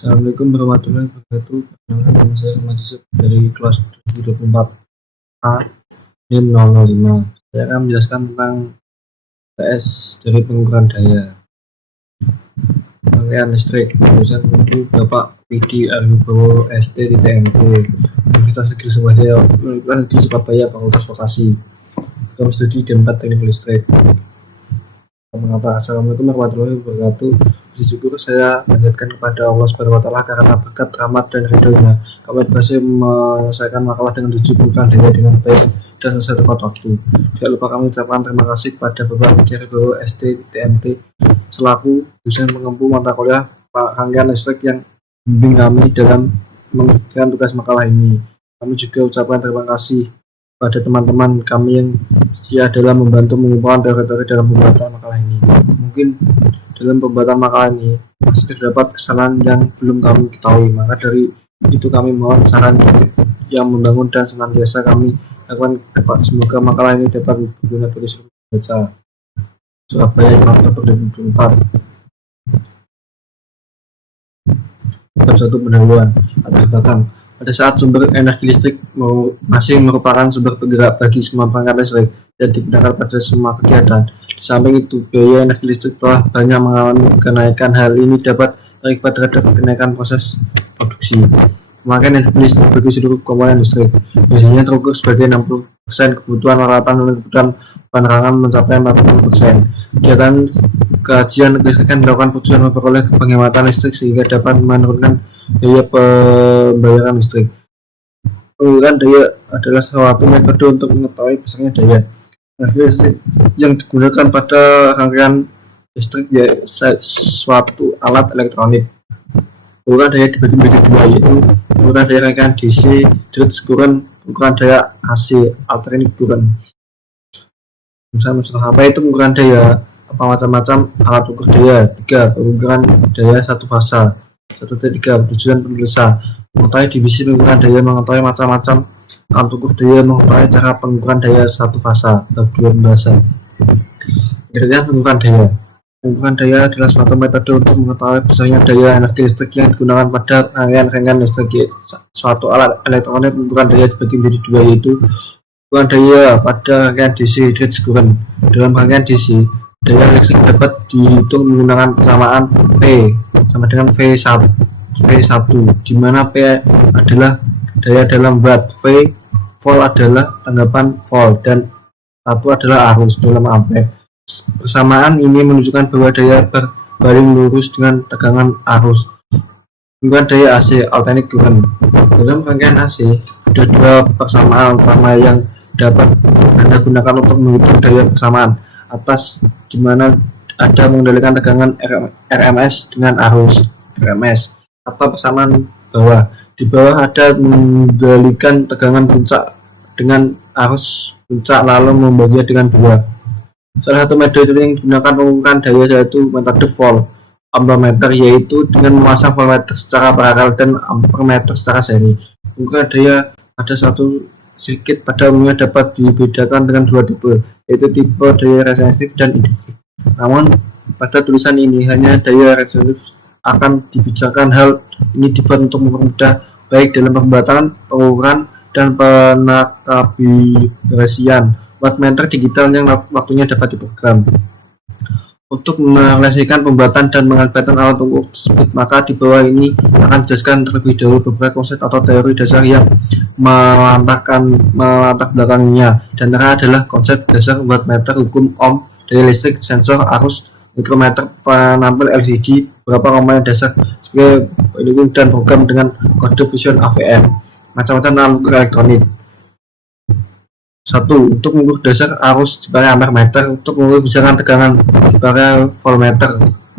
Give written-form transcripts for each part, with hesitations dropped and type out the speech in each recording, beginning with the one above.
Assalamualaikum warahmatullahi wabarakatuh. Perkenalkan, nama saya Rahmat Yusuf dari kelas 2024A NIM 005. Saya akan menjelaskan tentang PS dari pengukuran daya pakaian listrik. Jurusan untuk Bapak Widi Arwibowo ST.MT, Universitas Negeri Surabaya, Fakultas Vokasi. Kamu studi D4 Teknik Listrik. Assalamualaikum warahmatullahi wabarakatuh. Puji syukur saya panjatkan kepada Allah Subhanahu wa Ta'ala karena berkat rahmat dan ridhonya kami berhasil menyelesaikan makalah dengan 7 bukan daya dengan baik dan sesuai tepat waktu. Tidak lupa kami ucapkan terima kasih kepada Bapak Widi Arwibowo ST.MT selaku dosen pengempu mata kuliah rangkaian listrik yang membimbing kami dalam mengerjakan tugas makalah ini. Kami juga ucapkan terima kasih pada teman-teman kami yang setia dalam membantu mengumpulkan teori-teori dalam pembuatan makalah ini. Mungkin dalam pembuatan makalah ini masih terdapat kesalahan yang belum kami ketahui, maka dari itu kami mohon saran yang membangun dan senantiasa kami lakukan. Semoga makalah ini dapat berguna bagi seluruh pembaca. Surabaya, Oktober 2024. Bab 1, pendahuluan. Latar belakang. Pada saat sumber energi listrik masih merupakan sumber penggerak bagi semua perangkat listrik dan digunakan pada semua kegiatan. Di samping itu, biaya energi listrik telah banyak mengalami kenaikan. Hal ini dapat berakibat terhadap kenaikan proses produksi. Pemakaian energi listrik bagi seluruh komponen listrik biasanya terukur sebagai 60% kebutuhan peralatan dan kebutuhan penerangan mencapai 40%. Kegiatan kajian kelistrikan dilakukan tujuan memperoleh penghematan listrik sehingga dapat menurunkan biaya pembayaran listrik. Pengukuran daya adalah suatu metode untuk mengetahui besarnya daya energi listrik yang digunakan pada rangkaian listrik, yaitu suatu alat elektronik. Pengukuran daya dibagi menjadi dua, yaitu pengukuran daya rangkaian DC direct current, pengukuran daya AC alternating current. Misalnya apa itu pengukuran daya? Apa macam-macam alat ukur daya. 3. Pengukuran daya satu fasa. 1.3. Tujuan penulisan: mengetahui divisi pengukuran daya, mengetahui macam-macam alat ukur daya, mengetahui cara pengukuran daya satu fasa. Bab 2, pembahasan. Pengertian pengukuran daya. Pengukuran daya adalah suatu metode untuk mengetahui besarnya daya energi listrik yang digunakan pada rangkaian listrik. Suatu alat elektronik pengukuran daya dibagi menjadi dua, yaitu pengukuran daya pada rangkaian DC direct current. Dalam rangkaian DC, daya listrik dapat dihitung menggunakan persamaan P sama dengan V1, di mana P adalah daya dalam watt, volt adalah tanggapan volt, dan 1 adalah arus dalam ampere. Persamaan ini menunjukkan bahwa daya berbaring lurus dengan tegangan arus. Pengukuran daya AC alternating current. Dalam rangkaian AC ada dua persamaan utama yang dapat Anda gunakan untuk menghitung daya. Persamaan atas, di mana ada mengendalikan tegangan RMS dengan arus RMS, atau persamaan bawah. Di bawah ada mengendalikan tegangan puncak dengan arus puncak lalu membaginya dengan dua. Salah satu metode yang digunakan pengukuran daya yaitu metode volt ampermeter, yaitu dengan memasang voltmeter secara paralel dan ampermeter secara seri. Pengukuran daya ada satu sirkuit pada umumnya dapat dibedakan dengan dua tipe, yaitu tipe daya resistif dan induktif. Namun pada tulisan ini hanya daya resistif akan dibicarakan. Hal ini dibuat untuk mempermudah baik dalam pembuatan, pengukuran, dan penakabilisian wattmeter digital yang waktunya dapat diprogram. Untuk merelasikan pembuatan dan mengakibatkan alat ukur tersebut, maka di bawah ini akan dijelaskan terlebih dahulu beberapa konsep atau teori dasar yang melatar belakangnya. Dan adalah konsep dasar wattmeter, hukum Ohm, daya listrik, sensor arus, mikrometer, penampil LCD, beberapa komponen dasar sebagai pendukung, dan program dengan kode Vision AVM. Macam-macam alat ukur elektronik. 1. Untuk mengukur dasar arus dipakai ampermeter. Untuk mengukur besaran tegangan dipakai voltmeter.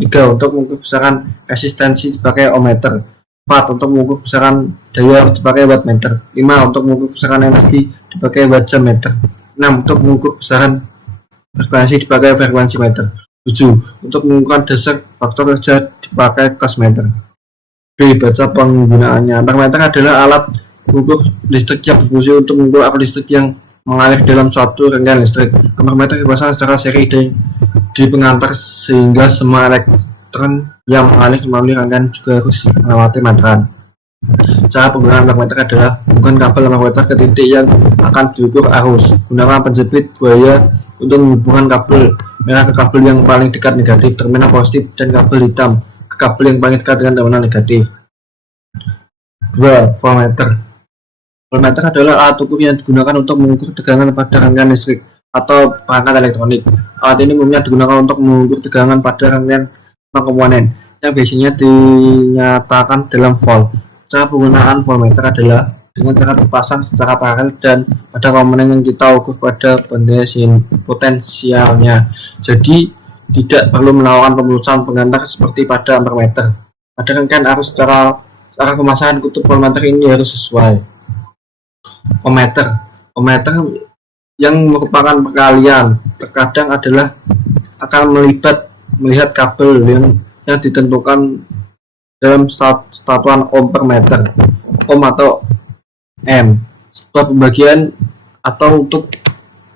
3. Untuk mengukur besaran resistensi dipakai ohmmeter. 4. Untuk mengukur besaran daya dipakai wattmeter. 5. Untuk mengukur besaran energi dipakai wattmeter. 6. Untuk mengukur besaran frekuensi dipakai frekuensimeter. 7. Untuk mengukur dasar faktor kerja dipakai cosmeter. B. Baca penggunaannya. Ampermeter adalah alat mengukur listrik yang berfungsi untuk mengukur arus listrik yang mengalir dalam suatu rangkaian listrik. Ampermeter dipasang secara seri di pengantar sehingga semua elektron yang mengalir melalui rangkaian juga harus melewati meteran. Cara penggunaan meter adalah bukan kabel meter ke titik yang akan diukur arus. Gunakan penjepit buaya untuk menghubungkan kabel merah ke kabel yang paling dekat negatif terminal positif dan kabel hitam ke kabel yang paling dekat dengan terminal negatif. 2. Voltmeter. Voltmeter adalah alat ukur yang digunakan untuk mengukur tegangan pada rangkaian listrik atau perangkat elektronik. Alat ini umumnya digunakan untuk mengukur tegangan pada rangkaian komponen yang biasanya dinyatakan dalam volt. Cara penggunaan voltmeter adalah dengan cara terpasang secara paralel dan pada komponen yang kita ukur pada potensialnya. Jadi tidak perlu melakukan pemulusan pengantar seperti pada ampermeter. Pada rangkaian arus secara pemasangan kutub voltmeter ini harus sesuai. Ohmmeter yang merupakan perkalian terkadang adalah akan melihat kabel yang ditentukan dalam satuan ohm per meter, ohm atau m, sebuah pembagian atau untuk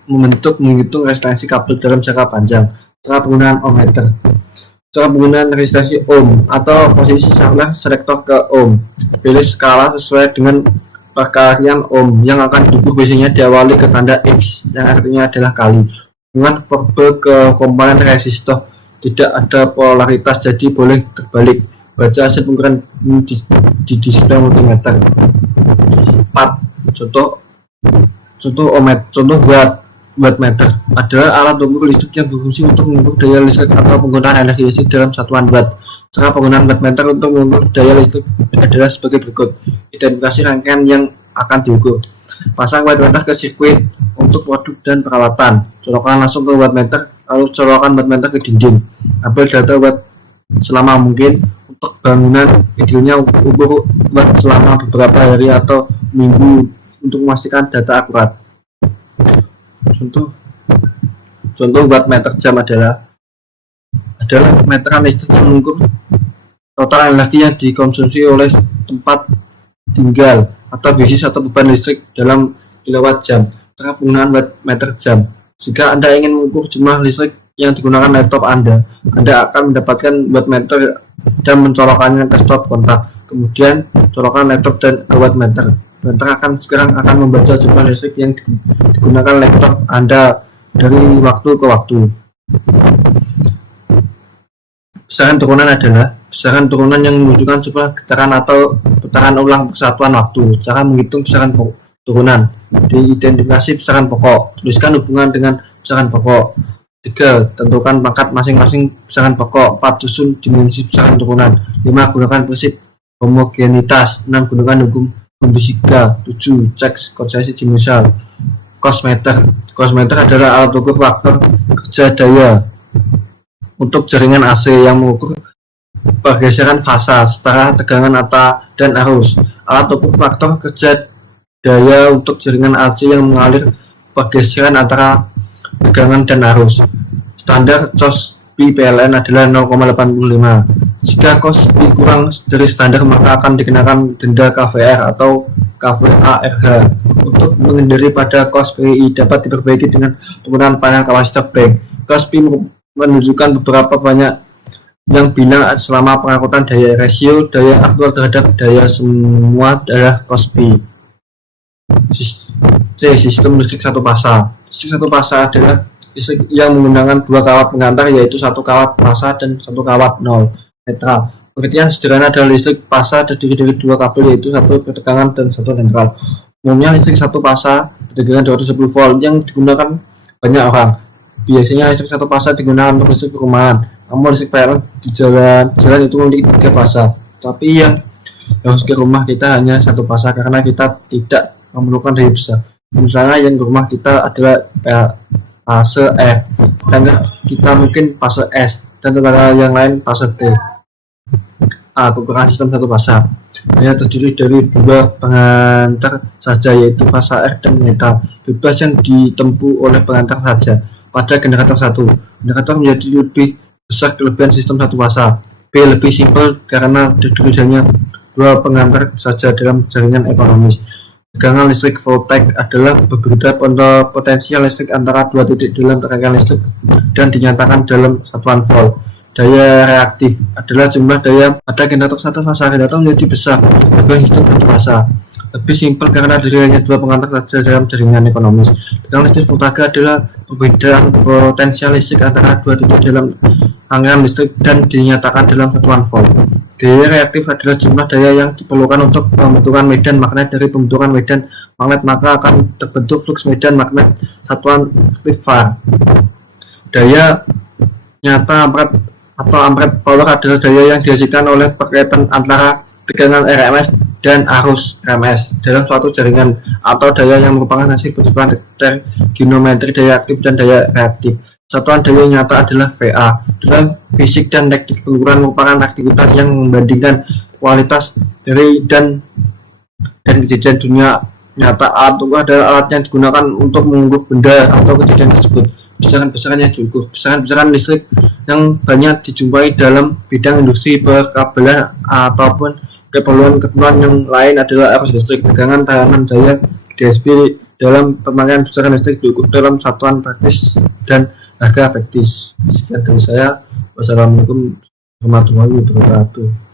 menghitung resistansi kabel dalam jangka panjang. Cara penggunaan ohmmeter. Cara penggunaan resistansi ohm atau posisi salah selektor ke ohm. Pilih skala sesuai dengan perkalian ohm yang akan diukur biasanya diawali ke tanda X yang artinya adalah kali. Hubungan verbal ke komponen resistor tidak ada polaritas jadi boleh terbalik. Baca hasil pengukuran di display multimeter. 4. Contoh wattmeter adalah alat ukur listrik yang berfungsi untuk mengukur daya listrik atau penggunaan energi listrik dalam satuan watt. Cara penggunaan wattmeter untuk mengukur daya listrik adalah sebagai berikut. Identifikasi rangkaian yang akan diukur. Pasang wattmeter ke sirkuit untuk produk dan peralatan. Colokan langsung ke wattmeter, lalu colokan wattmeter ke dinding. Ambil data watt selama mungkin. Untuk bangunan, idealnya ukur watt selama beberapa hari atau minggu untuk memastikan data akurat. Contoh wattmeter jam adalah meteran listrik yang mengukur total energi yang dikonsumsi oleh tempat tinggal atau bisnis atau beban listrik dalam kilowatt jam. Cara penggunaan wattmeter jam. Jika Anda ingin mengukur jumlah listrik yang digunakan laptop Anda akan mendapatkan wattmeter dan mencolokkannya ke stop kontak. Kemudian colokkan laptop dan ke wattmeter. Wattmeter sekarang akan membaca jumlah listrik yang digunakan laptop Anda dari waktu ke waktu. Besaran turunan yang menunjukkan sebuah getaran atau putaran ulang persatuan waktu. Cara menghitung besaran turunan. Diidentifikasi besaran pokok. Tuliskan hubungan dengan besaran pokok. 3. Tentukan pangkat masing-masing besaran pokok. 4. Susun dimensi besaran turunan. 5. Gunakan prinsip homogenitas. 6. Gunakan hukum fisika. 7. Cek konsekuensi dimensal. Cosmeter adalah alat ukur faktor kerja daya untuk jaringan AC yang mengukur pergeseran fasa, setara tegangan dan arus. Alat ukur faktor kerja daya untuk jaringan AC yang mengalir pergeseran antara tegangan dan arus. Standar COSP PLN adalah 0,85. Jika COSP kurang dari standar maka akan dikenakan denda KVR atau KVARH. Untuk menghindari pada COSP dapat diperbaiki dengan penggunaan panel kapasitor bank. COSP menunjukkan beberapa banyak yang bilang selama pengangkutan daya rasio daya aktual terhadap daya semua adalah COSP. C. Sistem listrik satu fasa. Listrik satu fasa adalah listrik yang menggunakan dua kawat pengantar yaitu satu kawat fasa dan satu kawat nol netral. Pengertian sederhana adalah listrik fasa terdiri dari dua kabel yaitu satu bertegangan dan satu netral. Umumnya listrik satu fasa bertegangan 210 volt yang digunakan banyak orang. Biasanya listrik satu fasa digunakan untuk listrik perumahan. Namun listrik PLN di jalan itu memiliki tiga fasa. Tapi yang harus ke rumah kita hanya satu fasa karena kita tidak memerlukan daya besar. Misalnya yang ke rumah kita adalah fase F, karena kita mungkin fase S, dan tetangga yang lain fase T. Kekurangan sistem satu fasa hanya terdiri dari dua pengantar saja yaitu fasa R dan netral, bebas yang ditempuh oleh pengantar saja. Pada generator satu, generator menjadi lebih besar kelebihan sistem satu fasa. B. Lebih simpel karena terdiri hanya dua pengantar saja dalam jaringan ekonomis. Tegangan listrik voltage adalah berbeda potensial listrik antara dua titik dalam rangkaian listrik dan dinyatakan dalam satuan volt. Daya reaktif adalah jumlah daya pada generator satu fasa. Generator menjadi besar dibanding sistem satu fasa. Lebih simpel karena dari hanya dua pengantar saja dalam jaringan ekonomis. Tegangan listrik voltage adalah perbedaan potensial listrik antara dua titik dalam aliran listrik dan dinyatakan dalam satuan volt. Daya reaktif adalah jumlah daya yang diperlukan untuk pembentukan medan magnet. Dari pembentukan medan magnet maka akan terbentuk flux medan magnet satuan var. Daya nyata ampere atau ampere power adalah daya yang dihasilkan oleh perkaitan antara tegangan RMS dan arus RMS dalam suatu jaringan, atau daya yang merupakan hasil percobaan terginometri daya aktif dan daya reaktif. Satuan daya nyata adalah VA. Dalam fisik dan teknik pengukuran merupakan aktivitas yang membandingkan kualitas dari dan kejadian dunia nyata. Alat ukur adalah alat yang digunakan untuk mengukur benda atau kejadian tersebut. Besaran-besaran yang diukur, besaran-besaran listrik yang banyak dijumpai dalam bidang industri perkabelan ataupun keperluan yang lain adalah arus listrik. Tegangan tahanan daya DSP dalam pemakaian besaran listrik diukur dalam satuan praktis dan harga efektif. Sekian dari saya. Wassalamualaikum warahmatullahi wabarakatuh.